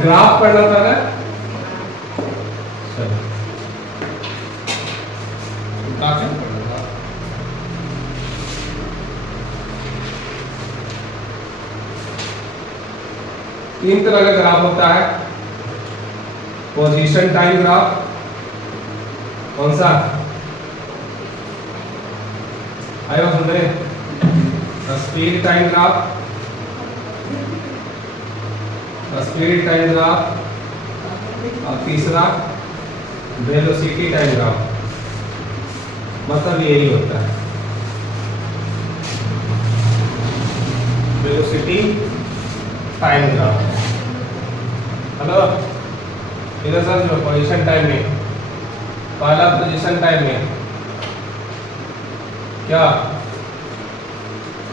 Graph पढ़ना था ना, चलो ग्राफ पढ़ना था। तीन तरह का ग्राफ होता है। पोजीशन टाइम ग्राफ, कौन सा आएगा सुन रहे? Speed time graph, speed time graph, और तीसरा वेलोसिटी टाइम ग्राफ। मतलब यही होता है वेलोसिटी टाइम ग्राफ। हेलो इधर सर, जो पोजीशन टाइम में पहला पोजीशन टाइम में क्या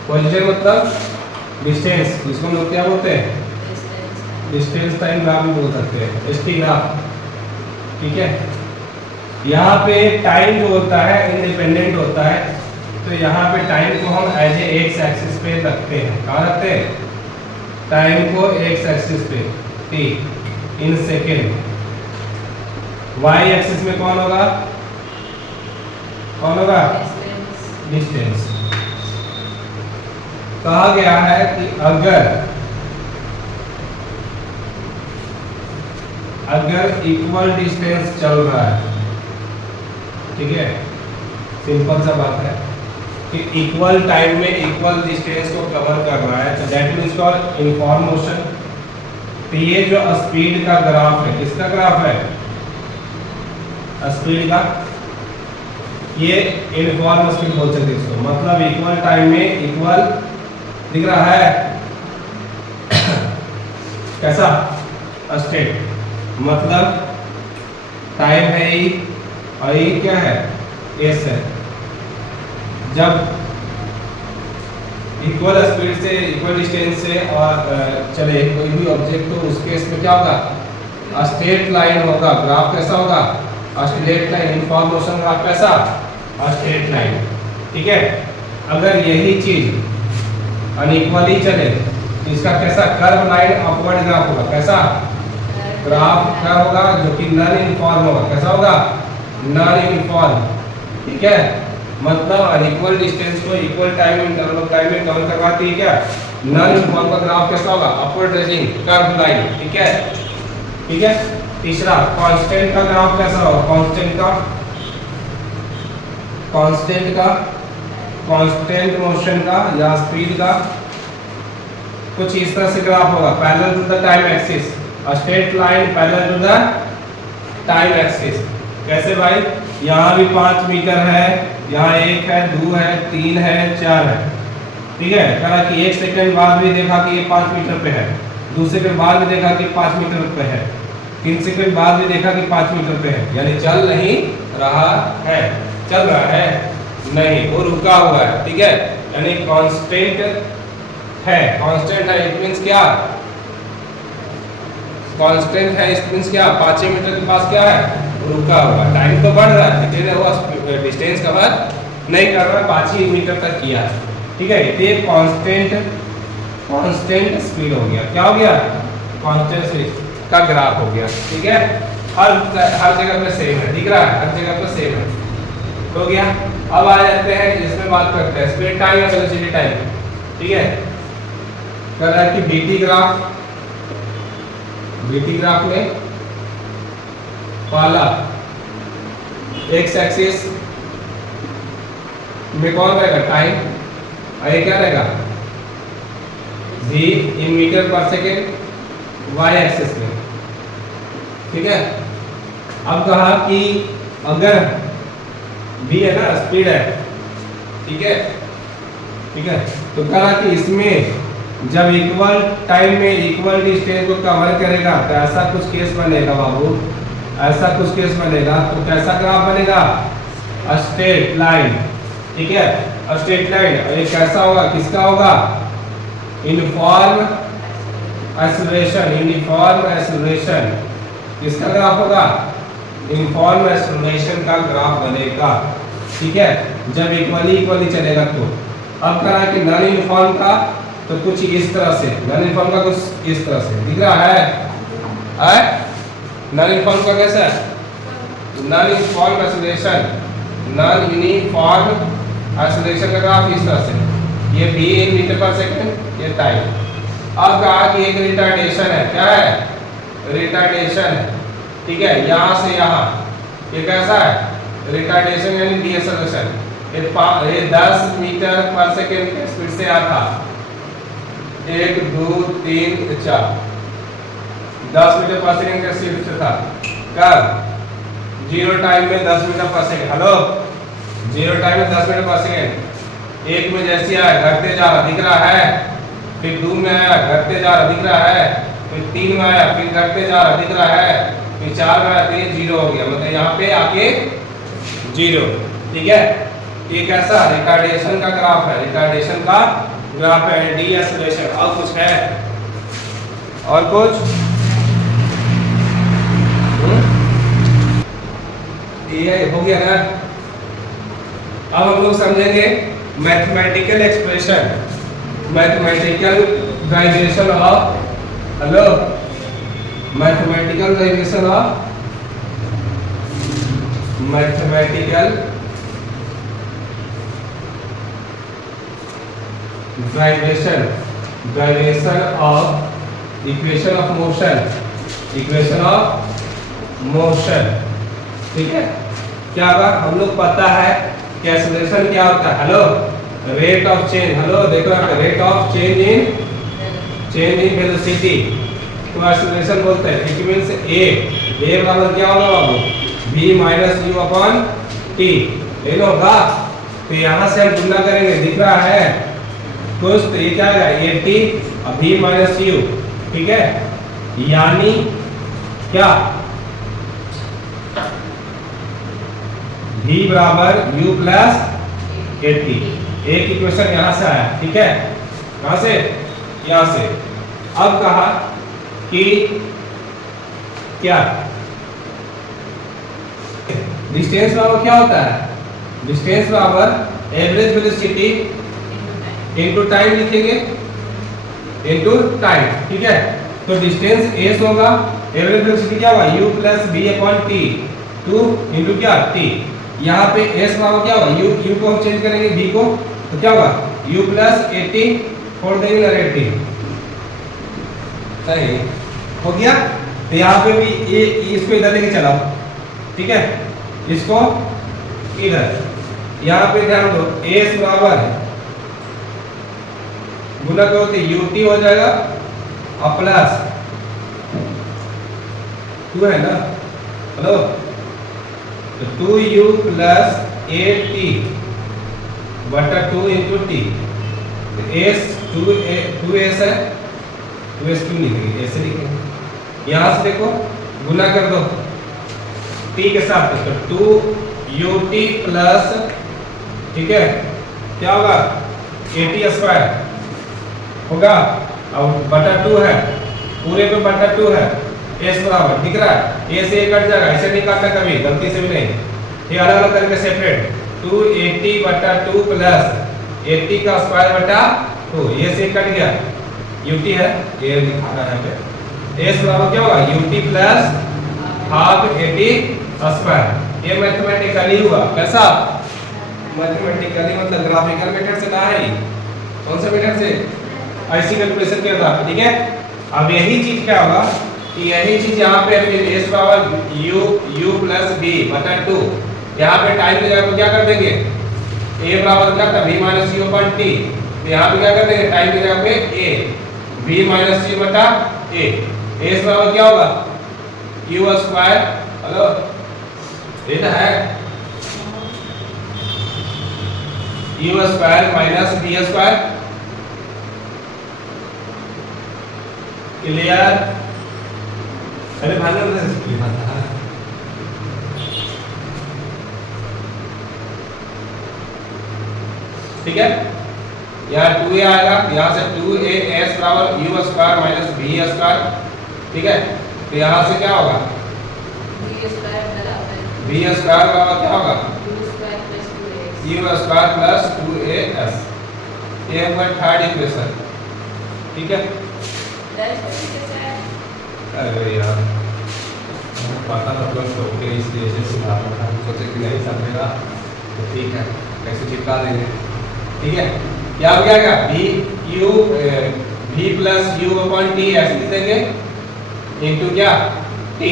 पोजीशन मतलब डिस्टेंस, जिसको हम लोग क्या बोलते हैं? डिस्टेंस टाइम ग्राफ भी बोल सकते हैं, एसटी ग्राफ। ठीक है, यहाँ पे टाइम जो होता है इंडिपेंडेंट होता है, तो यहाँ पे टाइम को हम एज ए एक्स एक्सिस पे रखते हैं। कहाँ रखते हैं? टाइम को एक्स एक्सिस पे, T in second. Y axis में कौन होगा? कौन होगा? डिस्टेंस। कहा गया है कि अगर इक्वल डिस्टेंस चल रहा है, ठीक है, सिंपल सा बात है कि इक्वल टाइम में इक्वल डिस्टेंस को कवर कर रहा है, तो that means called uniform motion. तो ये जो स्पीड का ग्राफ है, किसका ग्राफ है? स्पीड का। ये यूनिफॉर्म स्पीड बोल सकते हैं इसको, मतलब इक्वल टाइम में इक्वल दिख रहा है। कैसा? स्टेट, मतलब टाइम है ई और ई क्या है? एस है। जब इक्वल स्पीड से इक्वल डिस्टेंस से और चले कोई भी ऑब्जेक्ट, तो उस केस में क्या होगा? स्ट्रेट लाइन होगा। ग्राफ कैसा होगा? Straight line. Uniform motion graph कैसा? Straight line. ठीक है, अगर यही चीज अनइक्वली चले तो इसका कैसा? कर्व लाइन अपवर्ड ग्राफ होगा। कैसा ग्राफ क्या होगा? जो कि नॉन यूनिफॉर्म होगा। कैसा होगा? Non uniform. ठीक है, मतलब अनइक्वल डिस्टेंस को इक्वल टाइम इंटरवल टाइम में कवर करवाती है। क्या नॉन यूनिफॉर्म का ग्राफ कैसा होगा? Upward raising curve line. ठीक है, ठीक है। तीसरा कांस्टेंट का ग्राफ कैसा होगा? कांस्टेंट मोशन का या स्पीड का कुछ इस तरह से ग्राफ होगा। Parallel to the time axis, straight line parallel to the time axis. कैसे भाई? यहाँ भी 5 मीटर है, यहाँ 1 है, 2 है, 3 है, 4 है। ठीक है, कहा कि 1 सेकंड बाद भी देखा कि ये 5 मीटर पे है, 2 सेकंड बाद भी देखा कि 5 मीटर पे है, 3 सेकंड बाद भी देखा कि 5 मीटर पे है। यानी चल नहीं रहा है। चल रहा है नहीं, वो रुका हुआ है। ठीक है, यानी कांस्टेंट है। कांस्टेंट है इट मींस क्या? कांस्टेंट है इट मींस क्या? 5 मीटर के पास क्या है? रुका हुआ। टाइम तो बढ़ रहा है लेकिन वो डिस्टेंस कवर नहीं कर रहा, 5 ही मीटर तक किया है। ठीक है, ये कांस्टेंट स्पीड हो गया। क्या हो गया? कांस्टेंट स्पीड का ग्राफ हो गया। ठीक है, हर जगह पे सेम है, दिख रहा है, हर जगह पे सेम है। हो गया। अब आ जाते हैं इसमें बात करते हैं स्पीड टाइम या वेलोसिटी टाइम। ठीक है, कर रहा है कि बीटी ग्राफ में पहला एक्स एक्सिस में कौन रहेगा? टाइम। और ये क्या रहेगा? v इन मीटर पर सेकेंड y एक्सिस में। ठीक है, अब कहा कि अगर v है ना, स्पीड है, ठीक है, ठीक है, तो कहा कि इसमें जब इक्वल टाइम में इक्वल डिस्टेंस को कवर करेगा तो ऐसा कुछ केस बनेगा बाबू, ऐसा कुछ केस बनेगा। तो कैसा ग्राफ बनेगा? Straight line. ठीक है, स्ट्रेट लाइन। और ये कैसा होगा? किसका होगा? Uniform acceleration. किसका ग्राफ होगा? यूनिफॉर्म एक्सेलरेशन का ग्राफ बनेगा। ठीक है, जब इक्वली चलेगा तो। अब कहा कि नॉन यूनिफॉर्म का तो कुछ इस तरह से, नॉन यूनिफॉर्म का कुछ इस तरह से दिख रहा है। नॉन यूनिफॉर्म का कैसा है? Non uniform acceleration, non uniform acceleration का ग्राफ इस तरह से, ये v इन मीटर पर सेकंड, ये टाइम। अब कहा कि एक रिटार्डेशन है, क्या है? रिटार्डेशन है, ठीक है, यहाँ से यहाँ, ये कैसा है? रिटार्डेशन यानी डीएक्सेलरेशन। ये 10 मीटर पर सेकंड के स्पीड से आता, 1 2 3 4, 10 मीटर पर सेकंड के स्पीड से था। कब? 0 टाइम में 10 मीटर पर सेकंड। हेलो, 0 टाइम में 10 मीटर पर सेकंड। 1 में जैसे आया घटते जा रहा, दिख रहा है, फिर 2 में आया घटते जा रहा, दिख रहा है, फिर 3 में आया फिर घटते जा रहा, दिख रहा है, फिर 4 में आया, तो ये 0 हो गया, मतलब यहाँ पे आके 0। ठीक है, ये कैसा रिटार्डेशन का ग्राफ है, रिटार्डेशन का ग्राफ है, डीएक्सेलरेशन। और कुछ है? और कुछ? ये हो गया ना। अब हम लोग समझेंगे mathematical expression, mathematical derivation of, hello, mathematical derivation of, mathematical derivation of equation of motion, equation of motion। ठीक है, क्या होगा? हम लोग पता है कि एक्सेलरेशन क्या होता है। Hello, rate of change, hello देखो यहाँ पे, rate of change in velocity तो एक्सेलरेशन बोलते हैं। इट मींस a बराबर क्या होगा बाबू? v minus u upon t, ये होगा। तो यहाँ से हम तुलना करेंगे, दिख रहा है कुछ, तो ये क्या आएगा? 80 और v माइनस u, ठीक है, यानी क्या? v बराबर u प्लस 80। एक इक्वेशन यहाँ से आया, ठीक है, कहाँ से? यहाँ से। अब कहा कि क्या डिस्टेंस बराबर क्या होता है? डिस्टेंस बराबर एवरेज वेलोसिटी इनटू टाइम लिखेंगे, इनटू टाइम, ठीक है। तो डिस्टेंस s होगा, एवरेज वेलोसिटी क्या होगा? u plus v upon t, 2 into क्या? t। यहाँ पे s बराबर क्या होगा? u को हम चेंज करेंगे v को, तो क्या होगा? u प्लस 80, छोड़ देंगे ना 80, सही हो गया। तो यहाँ पे भी ये इसको इधर लेके चलाओ, ठीक है, इसको इधर, यहाँ पे ध्यान दो, s बराबर है गुना करो तो ut हो जाएगा और प्लस 2 है ना, हेलो, तो 2u प्लस 8t बटा 2 इंटू टी। s 2s है, 2s क्यों लिखेंगे? ऐसे लिखेंगे। यहाँ से देखो गुना कर दो t के साथ, तो 2ut प्लस, ठीक है, क्या होगा? 80 स्क्वायर होगा, और बटा 2 है, पूरे पे बटा 2 है, s बराबर दिख रहा है, a से a कट जाएगा, ऐसे नहीं काटना कभी, गलती से भी नहीं, ये अलग अलग करके सेपरेट। 280 बटा 2 प्लस 80 का स्क्वायर बटा 2, ये से कट गया, ut है, ये लिखा है यहाँ पे, s बराबर क्या होगा? ut plus half 80 square. ये मैथमेटिकली हुआ, कैसा? मैथमेटिकली मतलब ग्राफिकल मेथड से ना है, कौन से मेथड से? ऐसी कैलकुलेशन के आधार पर, ठीक है। अब यही चीज क्या होगा कि यही चीज यहाँ पे s बराबर u प्लस b बटा 2, यहाँ पे टाइम की जगह पे क्या कर देंगे? a बराबर क्या था? v minus u upon t, तो यहाँ पे क्या कर देंगे? टाइम की जगह पे a, v माइनस u बटा a। s बराबर क्या होगा? u स्क्वायर, हेलो, ये तो है u square minus b square. Clear? अरे भानु ने क्लियर था, ठीक है। यहाँ 2a आएगा, यहाँ से 2as बराबर u square minus v square, ठीक है। तो यहाँ से क्या होगा? v स्क्वायर बराबर क्या होगा? u square plus 2as। ये हमारा थर्ड इक्वेशन, ठीक है। अरे यार पता था तुम के इसलिए ऐसे सुधार रहा था, सोचे कि नहीं समझेगा तो ठीक है कैसे चिपका देंगे। ठीक है, क्या हो गया क्या v plus you upon T ऐसे लिख देंगे इनटू क्या t,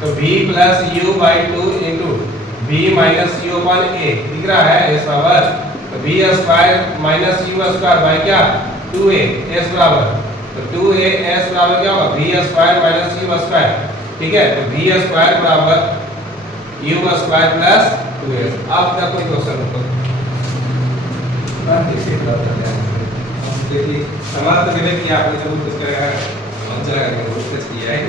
तो v plus you by 2 into v minus you upon a दिख रहा है इस बराबर, तो v square minus you square by क्या 2a s बराबर, तो 2a s बराबर क्या होगा v square minus you square. ठीक है, तो v स्क्वायर बराबर u स्क्वायर प्लस 2s। अब तक कोई क्वेश्चन हो देखिए समझ तो गए कि आपने जरूर कुछ करेगा हम चला करके बहुत कुछ किया है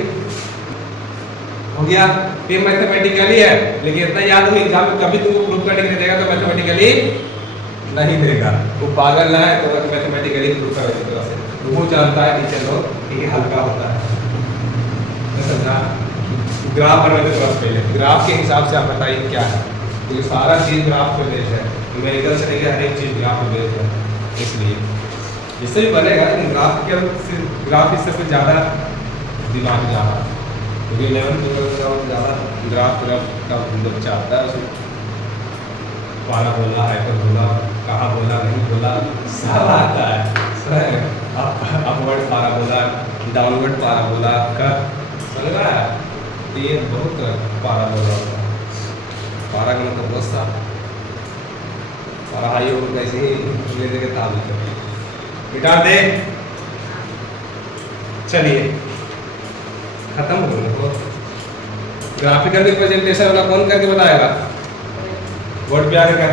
हो गया। फिर मैथमेटिकली है, लेकिन इतना याद हो एग्जाम में कभी तुमको प्रूफ करने के लिए देगा तो मैथमेटिकली नहीं देगा, वो पागल ना है तो मैथमेटिकली प्रूफ कर देगा से वो जानता है टीचर लोग कि हल्का होता है। समझा, ग्राफ बनवाते तो बस पहले ग्राफ के हिसाब से आप बताइए क्या है, तो ये सारा चीज ग्राफ पे बेस्ड है, न्यूमेरिकल से लेकर हर एक चीज ग्राफ पे बेस्ड है, इसलिए इससे भी बनेगा लेकिन ग्राफ इससे कुछ ज़्यादा दिमाग जा रहा क्योंकि 11th ज़्यादा ग्राफ का बच्चा आता है उसमें पारा बोला हाइपर बोला कहाँ बोला नहीं बोला सब आता है, अपवर्ड पारा बोला डाउनवर्ड पारा बोला का समझ रहा है, तो ये बहुत पारा बोला होता है, पारा का मतलब बहुत सा पारा हाई हो कैसे ही ले दे के ताल मिटा दे। चलिए खत्म हो गया, ग्राफिकल रिप्रेजेंटेशन वाला कौन करके बताएगा, बोर्ड पे आके कर।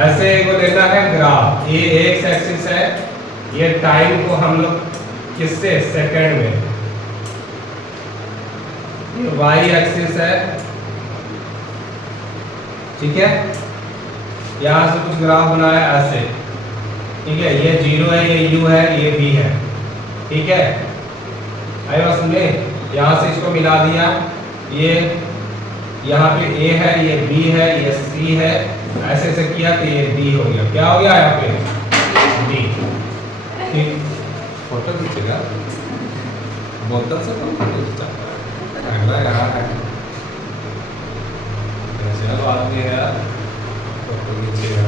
ऐसे को लेना है ग्राफ, ये एक्स एक्सिस है, ये टाइम को हम लोग किससे सेकंड में, ये वाई एक्सिस है, ठीक है, यहाँ से कुछ ग्राफ बनाया ऐसे, ठीक है, ये 0 है, ये u है, ये v है, ठीक है, आई बात समझे, यहाँ से इसको मिला दिया, ये यहाँ पे a है, ये b है, ये c है, ऐसे ऐसे किया तो ये d हो गया, क्या हो गया यहाँ पे d, ठीक, फोटो खींचेगा बोतल से फोटो खींचा अगला यहाँ है चलो आदमी है यार फोटो खींचेगा,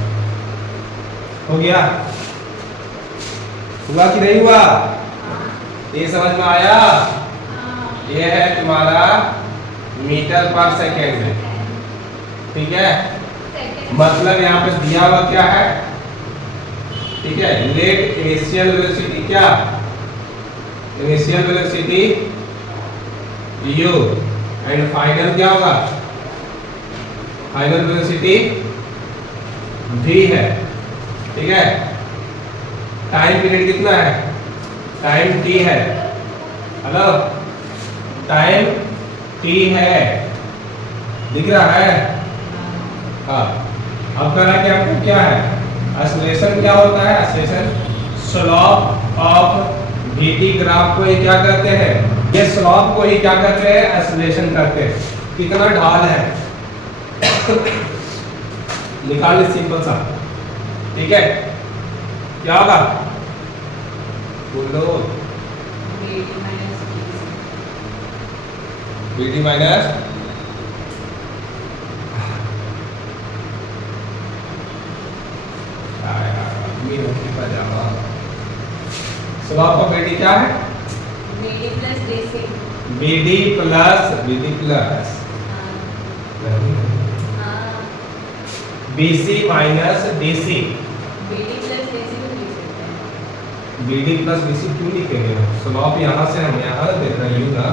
हो गया, हुआ कि नहीं हुआ, ये समझ में आया, ये है तुम्हारा मीटर पर सेकेंड में, ठीक है, मतलब यहाँ पे दिया हुआ क्या है, ठीक है, लेट इनिशियल वेलोसिटी क्या, initial velocity u and final क्या होगा, फाइनल वेलोसिटी v है, ठीक है, टाइम पीरियड कितना है, टाइम t है, हेलो टाइम t है, दिख रहा है, हाँ, अब करा कि आपको क्या है, एक्सेलरेशन क्या होता है, acceleration slope of vt graph को ये क्या करते हैं, ये स्लोप को ही क्या करते हैं, एक्सेलरेशन करते हैं, कितना ढाल है निकाल सिंपल सा, ठीक है, क्या होगा बोलो, BD minus slope of BD क्या है, BD plus BC minus DC, BD plus BC क्यों लिखेंगे, स्लोप यहाँ से हम यहाँ देख रहे हैं ना,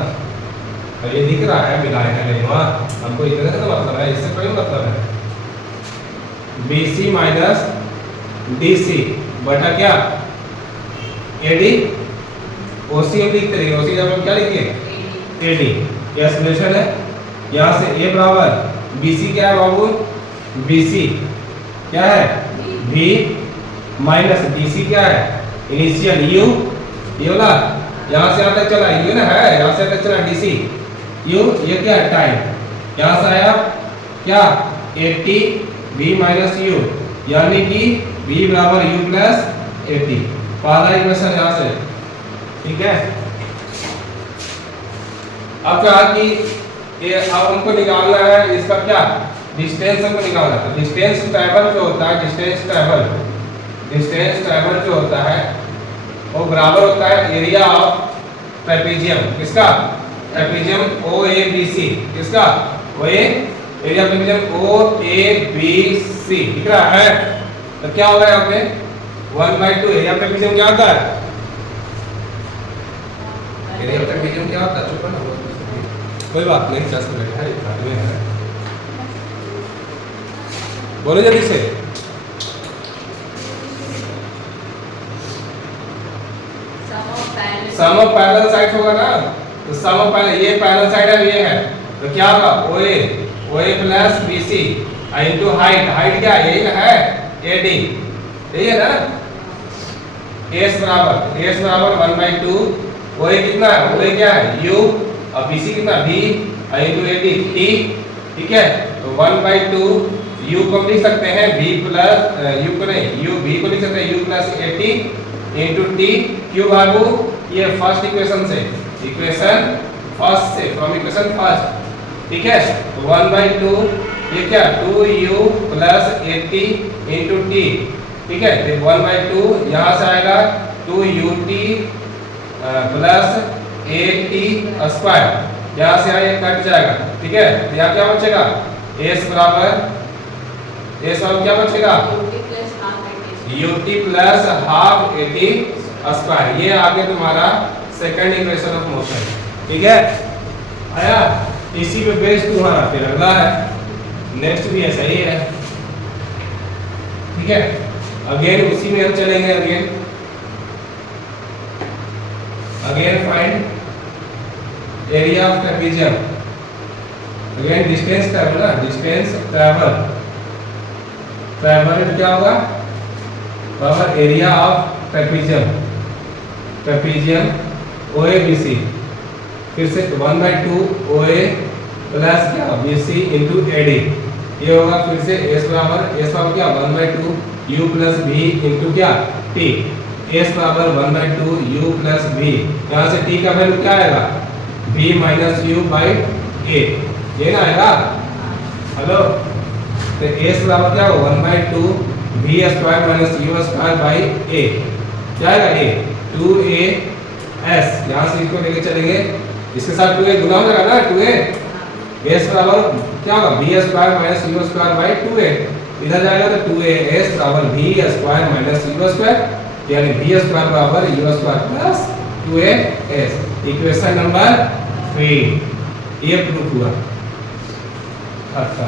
और ये दिख रहा है मिलाए है नहीं वहाँ, हमको इतने का मतलब है, इससे कोई मतलब है, BC माइनस DC बटा क्या AD, OC हम लिखते रहिए, OC जब हम क्या लिखेंगे AD, ये एक्सेलरेशन है, यहाँ से A बराबर BC क्या है बाबू, BC क्या है V माइनस DC क्या है इनिशियल U, ये वाला यहाँ से यहाँ तक चला U ना है, यहाँ से तक चला DC U, ये क्या है टाइम, यहाँ से आया क्या 80 V माइनस U, यानी कि V बराबर U प्लस 80, पहला इक्वेशन यहाँ से, ठीक है। अब क्या कि ये अब हमको निकालना है इसका क्या डिस्टेंस हमको निकालना है। डिस्टेंस ट्रैवल जो होता है, डिस्टेंस ट्रैवल जो होता है वो बराबर होता है एरिया ऑफ ट्रेपेजियम, किसका ट्रेपेजियम OABC, किसका एरिया ऑफ ट्रेपेजियम OABC दिख रहा है। तो क्या होगा यहाँ पे 1/2 एरिया ऑफ ट्रेपेजियम क्या होता है, एरिया ऑफ ट्रेपेजियम क्या होता है, चुप ना कोई बात नहीं, 10 मिनट है, बोलो जल्दी से। सम ऑफ पैरेलल साइड होगा ना, तो सम ऑफ पैरेलल, ये पैरेलल साइड है, ये है, तो क्या होगा OA plus BC into height क्या है, ये है AD, यही है ना। AS बराबर 1/2, OA कितना है, OA क्या है U और BC कितना B इनटू AD T, ठीक है। तो 1/2 U को लिख सकते हैं B प्लस U को नहीं, U B को लिख सकते हैं U plus AT into T क्यों बाबू, ये फर्स्ट इक्वेशन से, इक्वेशन फर्स्ट से, फ्रॉम इक्वेशन फर्स्ट, ठीक है। तो 1/2 ये क्या 2U plus AT into T, ठीक है। फिर 1/2 यहाँ से आएगा 2UT प्लस AT स्क्वायर, यहाँ से आए कट जाएगा, ठीक है। तो यहाँ क्या बचेगा S बराबर क्या बचेगा UT plus half AT square, ये आगे तुम्हारा सेकंड इक्वेशन ऑफ मोशन, ठीक है। आया, इसी पे बेस्ड तुम्हारा फिर अगला है, नेक्स्ट भी ऐसा ही है, ठीक है। अगेन उसी में हम चलेंगे, again find area of trapezium, again distance travel ना, डिस्टेंस ट्रैवल क्या होगा बराबर एरिया ऑफ ट्रेपेजियम OABC, फिर से 1/2 OA प्लस क्या BC इनटू AD, ये होगा फिर से S बराबर क्या 1/2 U प्लस B इनटू क्या T, S बराबर 1/2 U प्लस B, यहाँ से T का वैल्यू क्या आएगा B minus U by A, ये ना आएगा, हेलो। तो S बराबर क्या होगा 1/2 B square minus U square by A, क्या आएगा A 2AS, यहाँ से इसको लेके चलेंगे, इसके साथ 2A गुना हो जाएगा ना, 2A S बराबर क्या होगा B square minus U square by 2A, इधर जाएगा तो 2AS बराबर B square minus U square, यानी B स्क्वायर बराबर U square plus 2AS, equation number 3, ये प्रूफ हुआ। अच्छा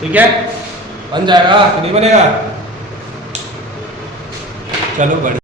ठीक है, बन जाएगा कि नहीं बनेगा, चलो बढ़िया।